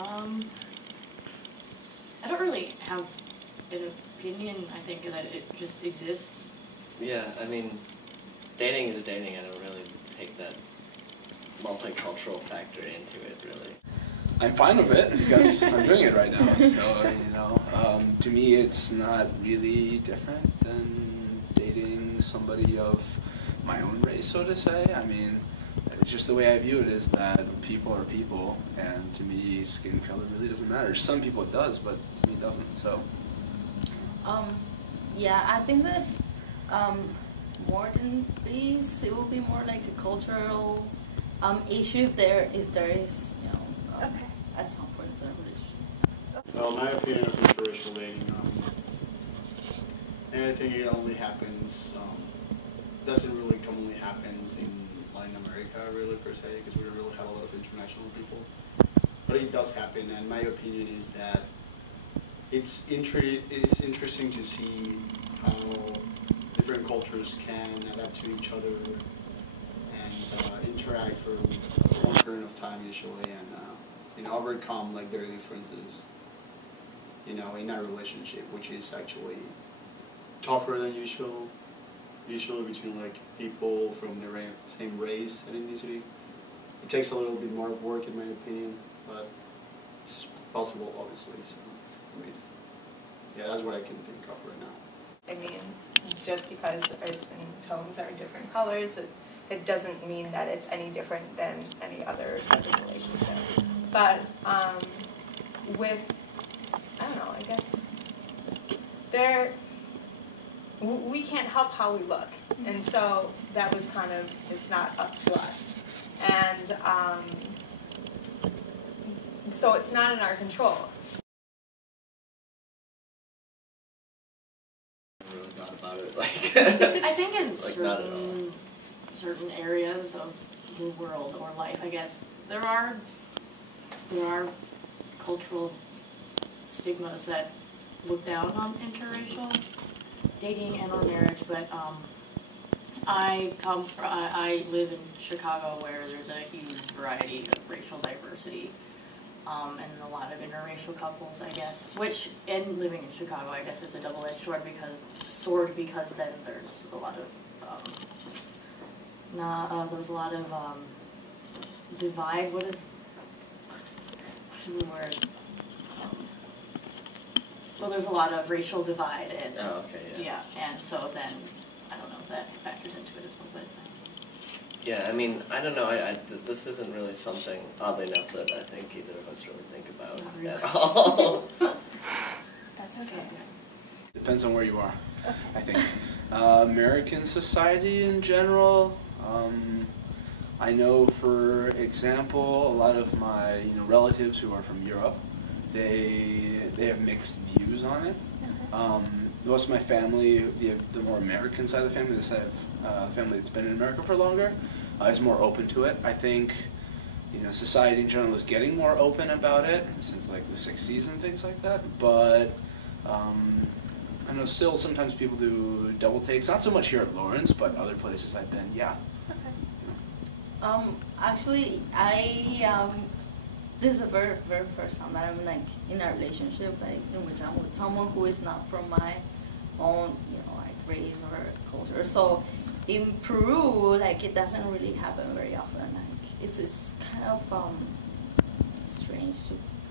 I don't really have an opinion. I think that it just exists. Yeah, I mean, dating is dating. I don't really take that multicultural factor into it, really. I'm fine with it because I'm doing it right now. So, to me, it's not really different than dating somebody of my own race, so to say. I mean, it's just the way I view it is that people are people, and to me, skin color really doesn't matter. Some people it does, but to me it doesn't. So. Yeah, I think that more than race, it will be more like a cultural issue if there is, at some point a relationship. Well, my opinion of interracial dating, and I think it only happens, doesn't really commonly happens in Latin America, really, per se, because we don't really have a lot of international people. But it does happen, and my opinion is that it's interesting to see how different cultures can adapt to each other and interact for a long period of time, usually, and overcome like their differences, in a relationship, which is actually tougher than usual. Usually between like people from the same race and ethnicity. It takes a little bit more work, in my opinion, but it's possible, obviously. So, yeah, that's what I can think of right now. I mean, just because our skin tones are different colors, it doesn't mean that it's any different than any other type of relationship. But with, I don't know, I guess we can't help how we look, and so that was kind of, it's not up to us, and so it's not in our control. I really thought about it, I think in like certain areas of the world or life, I guess, there are cultural stigmas that look down on interracial dating and or marriage, but I live in Chicago, where there's a huge variety of racial diversity, and a lot of interracial couples, I guess, which, in living in Chicago, I guess it's a double-edged sword because then there's a lot of divide. What is the word? Well, there's a lot of racial divide, and yeah, and so then I don't know if that factors into it as well, but yeah, I mean, I don't know. This isn't really something, oddly enough, that I think either of us really think about at all. That's okay. Depends on where you are, I think. American society in general. I know, for example, a lot of my relatives who are from Europe, they have mixed views on it. Most of my family, the more American side of the family, the side of family that's been in America for longer, is more open to it. I think society in general is getting more open about it since like the 60s and things like that. But I know still sometimes people do double takes. Not so much here at Lawrence, but other places I've been. Yeah. Actually, this is the very, very first time that I'm like in a relationship in which I'm with someone who is not from my own, like race or culture. So in Peru, like it doesn't really happen very often. Like it's kind of strange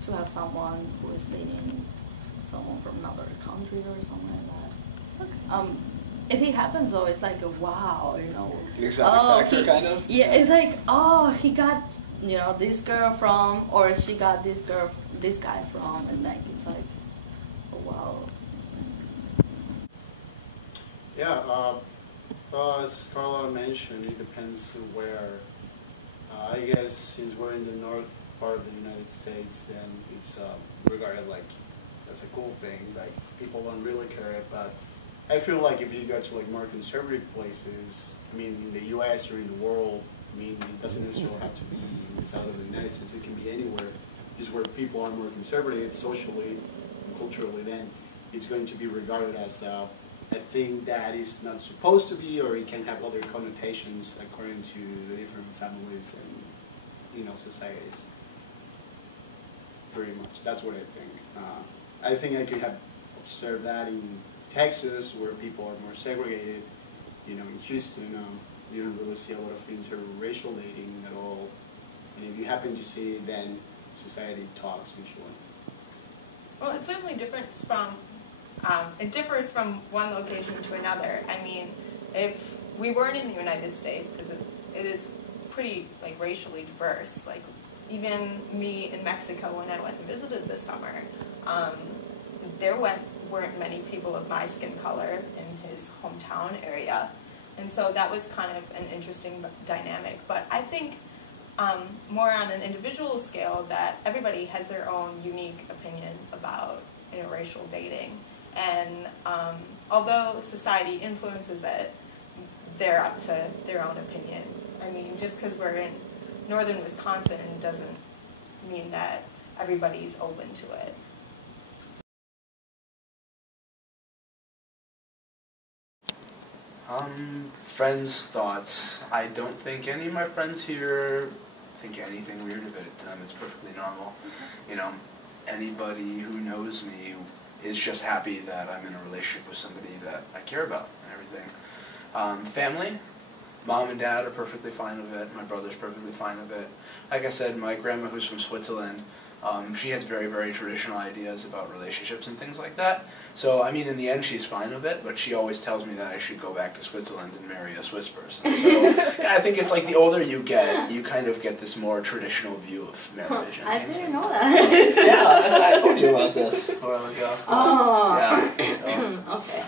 to have someone who is dating someone from another country or something like that. Okay. If it happens though, it's like a wow, An exotic factor, kind of? Yeah, it's like, oh, he got, this girl from, or she got this guy from, and like, it's like, oh, wow. Yeah, as Carla mentioned, it depends where. I guess since we're in the north part of the United States, then it's regarded like, that's a cool thing, like, people don't really care, but I feel like if you go to like more conservative places, I mean, in the U.S. or in the world, I mean, it doesn't necessarily have to be inside of the United States. It can be anywhere. Just where people are more conservative, socially, culturally, then it's going to be regarded as a thing that is not supposed to be, or it can have other connotations according to the different families and societies. pretty much. That's what I think I could have observed that in Texas, where people are more segregated. You know, in Houston, you don't really see a lot of interracial dating at all. And if you happen to see it, then society talks usually. Well, it certainly differs from, it differs from one location to another. I mean, if we weren't in the United States, because it is pretty like racially diverse, like even me in Mexico when I went and visited this summer, there weren't many people of my skin color in his hometown area. And so that was kind of an interesting dynamic. But I think more on an individual scale that everybody has their own unique opinion about interracial dating. And although society influences it, they're up to their own opinion. I mean, just because we're in northern Wisconsin doesn't mean that everybody's open to it. Friends' thoughts. I don't think any of my friends here think anything weird of it. To them, it's perfectly normal. You know, anybody who knows me is just happy that I'm in a relationship with somebody that I care about and everything. Family, mom and dad are perfectly fine with it. My brother's perfectly fine with it. Like I said, my grandma, who's from Switzerland, she has very, very traditional ideas about relationships and things like that. So, I mean, in the end, she's fine with it, but she always tells me that I should go back to Switzerland and marry a Swiss person. So, yeah, I think it's like the older you get, you kind of get this more traditional view of marriage. I didn't know that. Yeah, I told you about this a while ago. Oh. Yeah. Okay.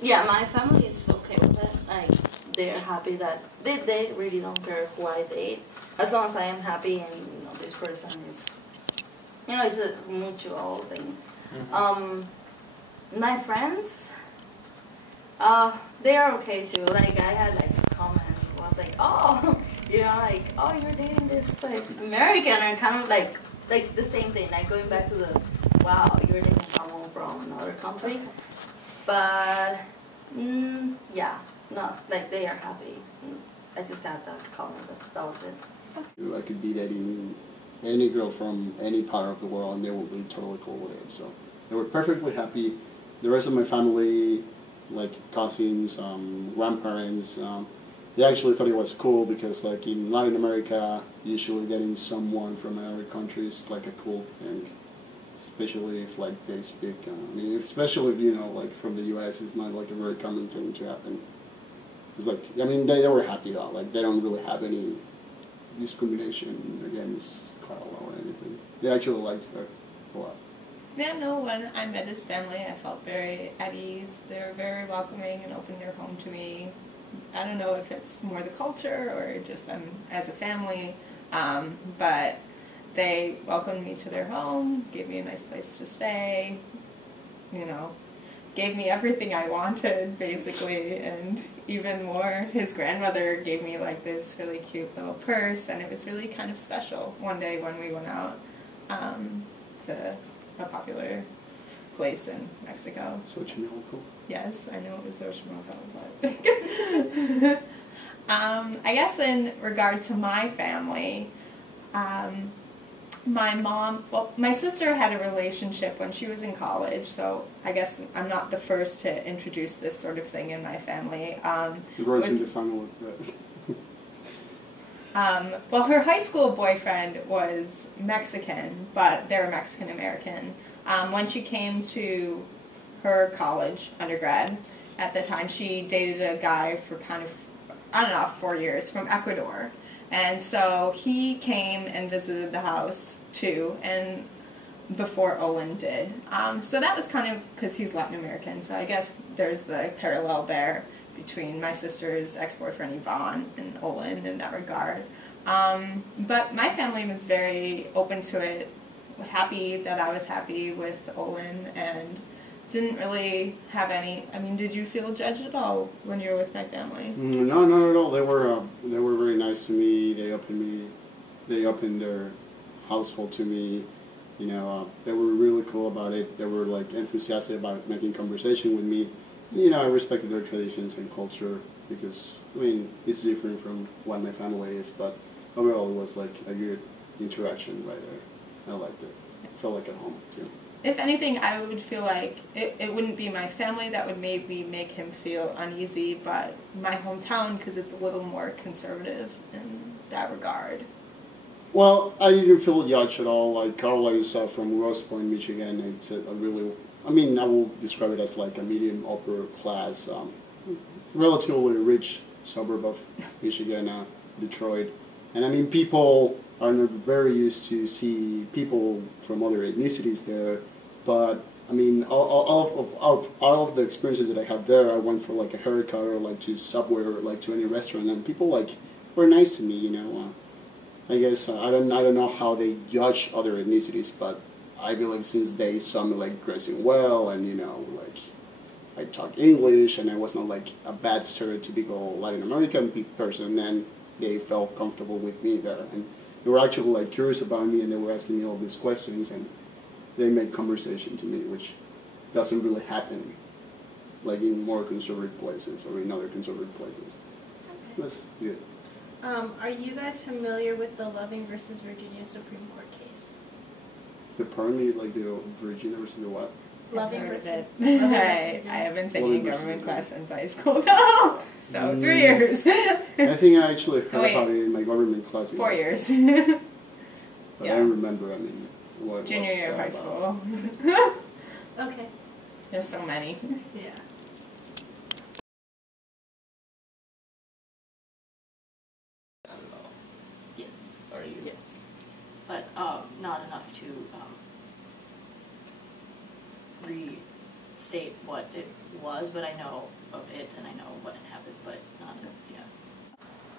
Yeah, my family is okay with it. Like, they're happy that they really don't care who I date, as long as I am happy and this person is, it's a mutual thing. My friends, they are okay too. Like, I had like a comment, I was like, oh, oh, you're dating this like American, and kind of like the same thing, like going back to the, wow, you're dating someone from another country. But yeah, no, like they are happy. I just got that comment, but that was it. I could be dating any girl from any part of the world and they would be totally cool with it. So they were perfectly happy. The rest of my family, like cousins, grandparents, they actually thought it was cool because like in Latin America, usually dating someone from another country is like a cool thing. Especially if like they speak, especially if like from the US, it's not like a very common thing to happen. It's like, they were happy though, like they don't really have any discrimination against Carla or anything. They actually liked her a lot. Yeah, no, when I met this family, I felt very at ease. They were very welcoming and opened their home to me. I don't know if it's more the culture or just them as a family, but they welcomed me to their home, gave me a nice place to stay, gave me everything I wanted, basically, and even more. His grandmother gave me like this really cute little purse, and it was really kind of special one day when we went out to a popular place in Mexico. Xochimilco. Yes, I know it was Xochimilco, but I guess in regard to my family, my sister had a relationship when she was in college, so I guess I'm not the first to introduce this sort of thing in my family. It runs in the family. Well, her high school boyfriend was Mexican, but they're Mexican-American. When she came to her college, undergrad, at the time, she dated a guy for kind of, 4 years from Ecuador. And so he came and visited the house too, and before Olin did. So that was kind of because he's Latin American, so I guess there's the parallel there between my sister's ex-boyfriend Yvonne and Olin in that regard. But my family was very open to it, happy that I was happy with Olin, and didn't really have any. Did you feel judged at all when you were with my family? No, not at all. They were very nice to me. They opened their household to me. They were really cool about it. They were like enthusiastic about making conversation with me. I respected their traditions and culture because it's different from what my family is. But overall, it was like a good interaction right there. I liked it. I felt like at home too. If anything, I would feel like it wouldn't be my family that would maybe make him feel uneasy, but my hometown, because it's a little more conservative in that regard. Well, I didn't feel judged at all. Like Carla is from Grosse Pointe, Michigan. It's a really, I mean, I will describe it as like a medium upper class, relatively rich suburb of Michigan, Detroit. And I mean, people are not very used to see people from other ethnicities there. But I mean, all of the experiences that I had there, I went for like a haircut or like to Subway or like to any restaurant, and people like were nice to me. You know, I guess I don't know how they judge other ethnicities, but I believe since they saw me like dressing well and you know like I talk English and I was not like a bad stereotypical Latin American person, then they felt comfortable with me there, and they were actually like curious about me, and they were asking me all these questions, and they made conversation to me, which doesn't really happen like in more conservative places or in other conservative places. Okay. That's good. Are you guys familiar with the Loving versus Virginia Supreme Court case? Apparently, like the Virginia versus the what? Loving I've heard of versus it. I haven't taken a Loving versus government Virginia. class since high school. No! So 3 years. I think I actually heard Wait. about it in my government class. in 4 high years. school. But Yeah. I don't remember, I mean, what Junior was year of that high about. school. Okay. There's so many. Yeah. Not at all. Yes. Are you? Yes. But not enough to restate what it was, but I know of it and I know what had happened, but not enough, yeah.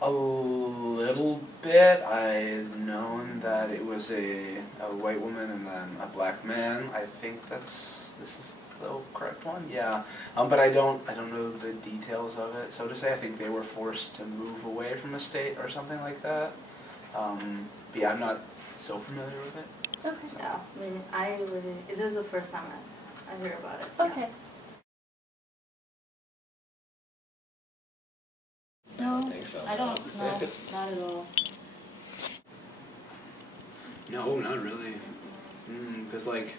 A little bit. I've known that it was a white woman and then a black man. I think this is the correct one. Yeah. But I don't know the details of it. So to say, I think they were forced to move away from the state or something like that. But yeah, I'm not so familiar with it. Okay. Yeah, I mean, this is the first time I hear about it. Okay. No, I think so. I don't know, not at all. No, not really. Because like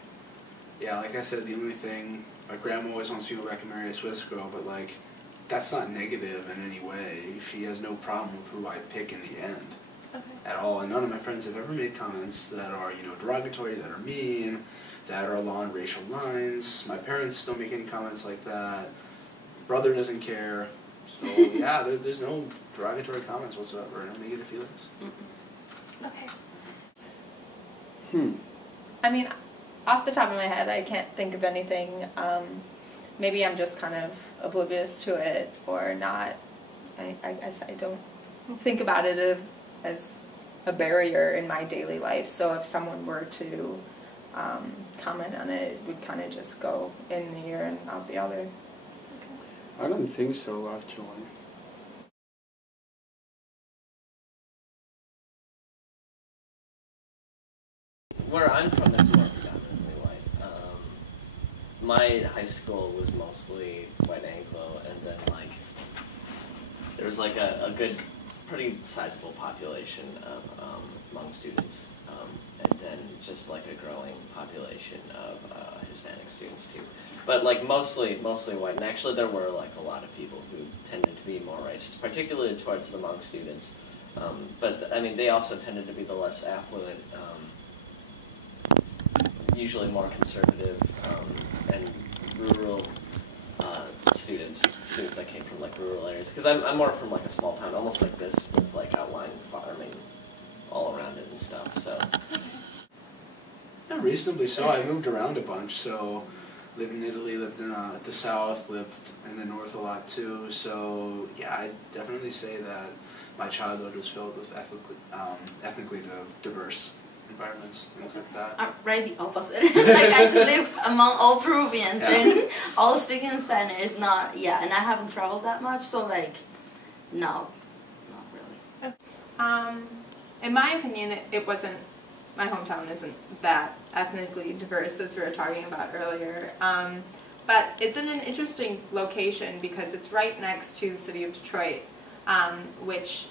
I said, the only thing, my grandma always wants people back to marry a Swiss girl, but like, that's not negative in any way. She has no problem with who I pick in the end. Okay. At all, and none of my friends have ever made comments that are, derogatory, that are mean, that are along racial lines. My parents don't make any comments like that. Brother doesn't care. So yeah, there's no derogatory comments whatsoever, no negative feelings. Okay. I mean, off the top of my head, I can't think of anything. Maybe I'm just kind of oblivious to it or not. I guess I don't think about it as a barrier in my daily life. So if someone were to comment on it, it would kind of just go in the ear and out the other. I don't think so, actually. Where I'm from, it's more predominantly white. My high school was mostly white Anglo, and then like there was like a good, pretty sizable population of Hmong students, and then just like a growing population of Hispanic students too. But like mostly white, and actually there were like a lot of people who tended to be more racist, particularly towards the Hmong students. But I mean, they also tended to be the less affluent, usually more conservative and rural students that came from like rural areas. Because I'm more from like a small town, almost like this, with like outlying farming all around it and stuff. So. Yeah, reasonably so. I moved around a bunch, so lived in Italy, lived in the South, lived in the North a lot too. So yeah, I definitely say that my childhood was filled with ethnically diverse environments, things like that. I'm right the opposite. Like I live among all Peruvians and all speaking Spanish. Not and I haven't traveled that much, so like, no, not really. In my opinion, it wasn't, my hometown isn't that ethnically diverse as we were talking about earlier. But it's in an interesting location because it's right next to the city of Detroit, which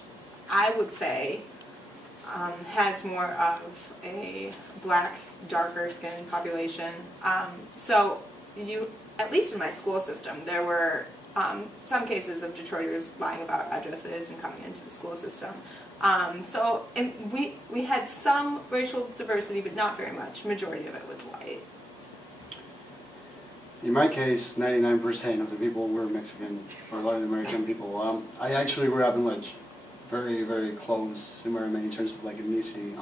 I would say has more of a black, darker skinned population. So at least in my school system, there were some cases of Detroiters lying about addresses and coming into the school system. We had some racial diversity, but not very much. Majority of it was white. In my case, 99% of the people were Mexican or Latin American people. I actually grew up in like very, very close environment in terms of like ethnicity.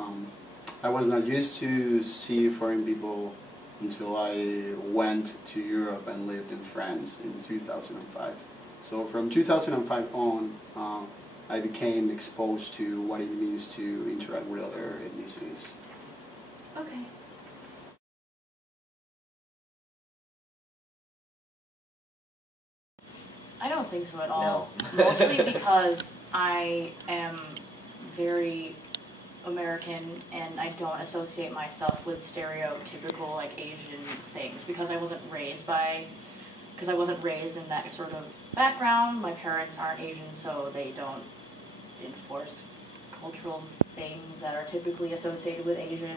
I was not used to see foreign people until I went to Europe and lived in France in 2005. So from 2005 on, I became exposed to what it means to interact with other ethnicities. Okay. I don't think so at all. No. Mostly because I am very American and I don't associate myself with stereotypical like Asian things because I wasn't raised in that sort of background. My parents aren't Asian, so they don't enforce cultural things that are typically associated with Asian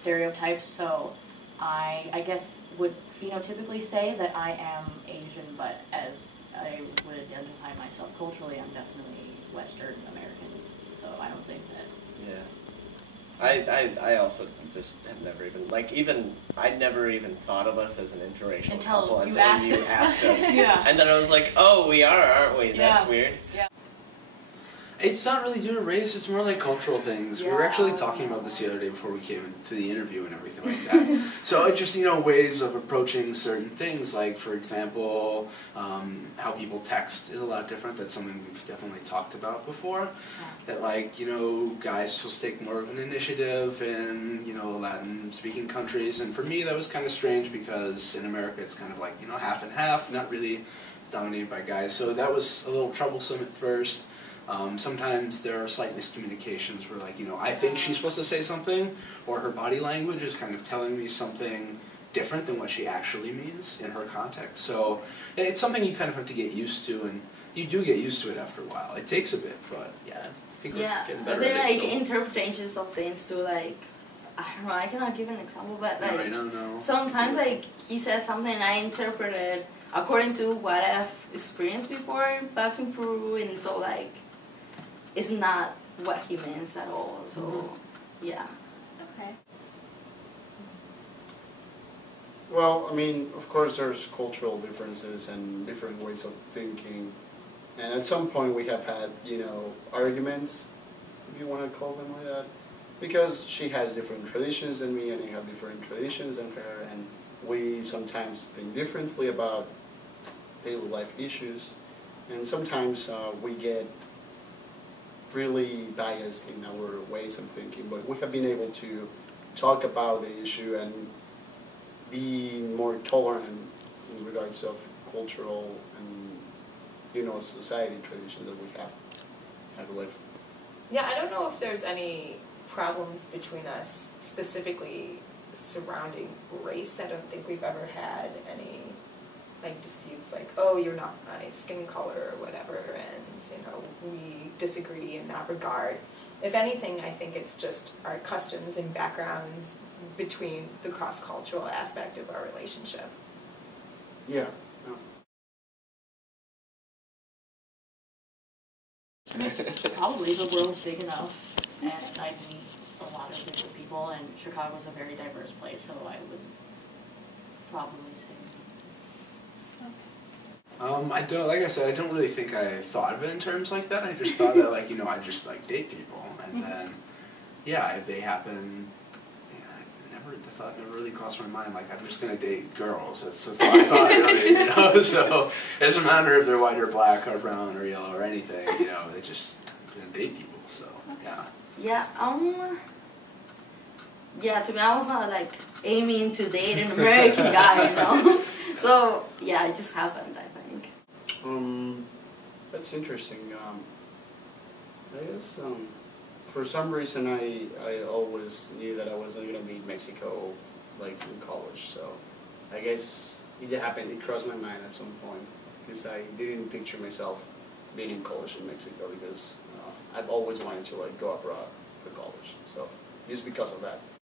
stereotypes. So I guess would phenotypically say that I am Asian, but as I would identify myself culturally, I'm definitely Western American, so I don't think that. Yeah. I also just have never even, I'd never even thought of us as an interracial couple until you asked us. Yeah. And then I was like, oh, we are, aren't we? Yeah. That's weird. Yeah. It's not really due to race, it's more like cultural things. We were actually talking about this the other day before we came into the interview and everything like that. So it's just, ways of approaching certain things, like, for example, how people text is a lot different. That's something we've definitely talked about before. That, like, guys just take more of an initiative in, Latin-speaking countries. And for me, that was kind of strange because in America it's kind of like, half and half, not really dominated by guys. So that was a little troublesome at first. Sometimes there are slight miscommunications where, like, I think she's supposed to say something, or her body language is kind of telling me something different than what she actually means in her context. So it's something you kind of have to get used to, and you do get used to it after a while. It takes a bit, but yeah, I think we're getting better then at it. Like interpretations of things too, like, I don't know, I cannot give an example, but like, I don't know. Sometimes like he says something and I interpret it according to what I've experienced before back in Peru, and so like, it's not what he means at all, so, yeah. Okay. Well, I mean, of course there's cultural differences and different ways of thinking. And at some point we have had, arguments, if you want to call them like that. Because she has different traditions than me and I have different traditions than her. And we sometimes think differently about daily life issues. And sometimes we get really biased in our ways of thinking, but we have been able to talk about the issue and be more tolerant in regards of cultural and society traditions that we have, I believe. Yeah, I don't know if there's any problems between us specifically surrounding race. I don't think we've ever had any disputes like, oh, you're not my skin color or whatever, and we disagree in that regard. If anything, I think it's just our customs and backgrounds between the cross-cultural aspect of our relationship. Yeah. Probably the world's big enough, and I meet a lot of different people, and Chicago's a very diverse place, so I would probably say. Like I said, I don't really think I thought of it in terms like that. I just thought that, I just date people, and then, if they happen, the thought never really crossed my mind. Like, I'm just gonna date girls. That's what I thought, really. So it doesn't matter if they're white or black or brown or yellow or anything. They just gonna date people. So yeah. Yeah, to me, I was not aiming to date an American guy, So yeah, it just happened, I think. That's interesting. I guess for some reason I always knew that I wasn't gonna be in Mexico in college. So I guess it happened. It crossed my mind at some point because I didn't picture myself being in college in Mexico because I've always wanted to go abroad. the college. So just because of that.